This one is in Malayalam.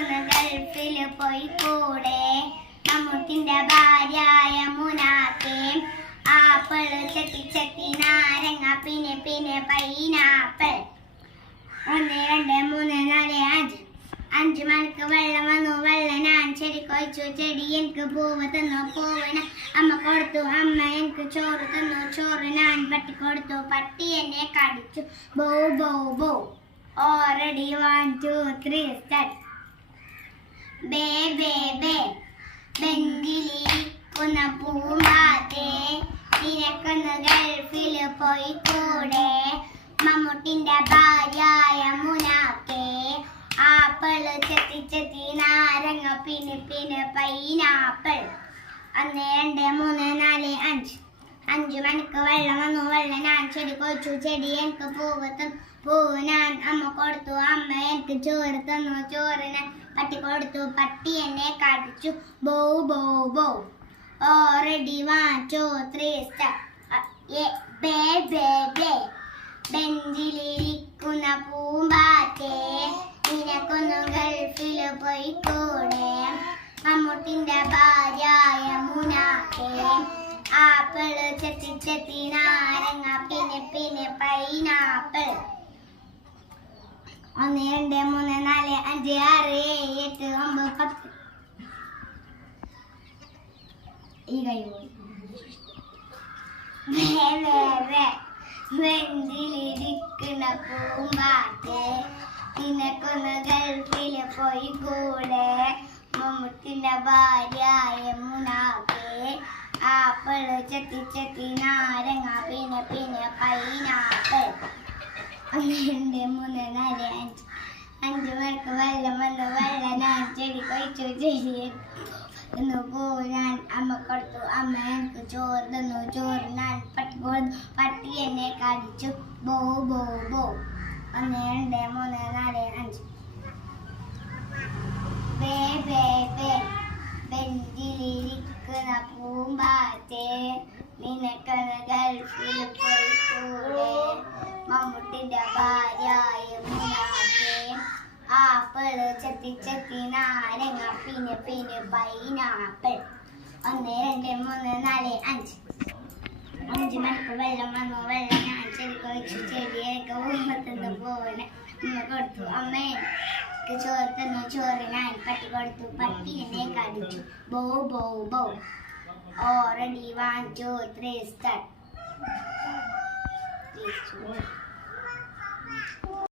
നിനക്കൊന്ന് ഗൾഫിൽ പോയി കൂടെ മമ്മൂട്ടിന്റെ ഭാര്യയായ മുനാത്തെ ആപ്പിള് ചെത്തി ചെത്തി നാരങ്ങ പിന്നെ പിന്നെ പൈനാപ്പിൾ 1 2 3 4 5 മണിക്ക് വെള്ളം വന്നു വെള്ളം ഞാൻ ചെടി കൊയ്ച്ചു ചെടി എനിക്ക് പൂവ് തന്നു പൂവ് അമ്മ കൊടുത്തു അമ്മ എനിക്ക് ചോറ് തന്നു ചോറ് ഞാൻ പട്ടി കൊടുത്തു പട്ടി എന്നെ കടിച്ചു ബോ ബോ ബോ ഓൾറെഡി 1 2 3 സ്റ്റാർട്ട് ബേ ബേ ബേ ബെഞ്ചിലിരിക്കുന്ന പൂമ്പാറ്റേ നിനക്കൊന്ന് ഗൾഫിൽ പോയി കൂടെ മമ്മൂട്ടിന്റെ ഭാര്യയായ മുനാക്കെ ആപ്പിള് ചെത്തി ചെത്തി നാരങ്ങ പിന്നെ പിന്നെ പൈനാപ്പിൾ 1 2 3 4 5 മണിക്ക് വെള്ളം വന്നു വെള്ളം ഞാൻ ചെടി കൊച്ചു ചെടി എനിക്ക് പൂവ് ഞാൻ അമ്മ കൊടുത്തു അമ്മ എനിക്ക് ചോറ് തന്നു ചോറ് ഞാൻ പട്ടി കൊടുത്തു പട്ടി എന്നെ കടിച്ചു ബോ ബോ ബോ ഓൾറെഡി 1 2 3 സ്റ്റാർട്ട് ബേ ബേ ബേ ബെഞ്ചിലിരിക്കുന്ന പൂമ്പാറ്റേ നിനക്കൊന്നു ഗൾഫിൽ പോയി കൂടെ മമ്മൂട്ടിന്റെ ഭാര്യയായ മുനാക്കെ ആപ്പിള് ചെത്തി ചെത്തി നാരങ്ങ പിന്നെ പിന്നെ പൈനാപ്പിൾ 1 2 3 4 5 6 7 8 9 10 ഈ കൈ പോയി വെഞ്ചിലിരിക്കുന്ന പൂമ്പാറ്റേ നിനക്കൊന്ന് ഗൾഫിൽ പോയി കൂടെ മമ്മൂട്ടിന്റെ ഭാര്യയായ മുനാക്കെ ആപ്പിള് ചെത്തി ചെത്തി നാരങ്ങ പിന്നെ പിന്നെ പൈനാപ്പിൾ 1 2 3 4 5 മണിക്ക് വെള്ളം വന്നു വെള്ളം ഞാൻ ചെടി കൊയ്ച്ചു ചെടി തന്നു പൂവ് ഞാൻ അമ്മ കൊടുത്തു അമ്മ എനിക്ക് ചോറ് തന്നു ചോറ് ഞാൻ പട്ടി കൊടുത്തു പട്ടി എന്നെ കടിച്ചു ബോ ബോ ബോ 1 2 3 4 5 ബേ ബേ ബേ ബെഞ്ചിലിരിക്കുന്ന പൂമ്പാറ്റേ നിനക്കൊന്ന് ഗൾഫിൽ പോയി കൂടെ മമ്മൂട്ടിന്റെ ഭാര്യയായ മുനാക്കെ ആപ്പിള് ചെത്തി ചെത്തി നാരങ്ങ പിന്നെ പിന്നെ പൈനാപ്പിൾ 1 2 3 4 5 മണിക്ക് വെള്ളം വന്നു വെള്ളം ഞാൻ ചെടി കൊയ്ച്ചു ചെടി എനിക്ക് പൂമ്പത്തുനിന്ന് പോവന് അമ്മ കൊടുത്തു അമ്മ എനിക്ക് ചോറ് തന്നു ചോറ് ഞാൻ പട്ടി കൊടുത്തു പട്ടി എന്നെ കടിച്ചു ബോ ബോ ബോ ഓൾറെഡി 1 2 3 സ്റ്റാർട്ട്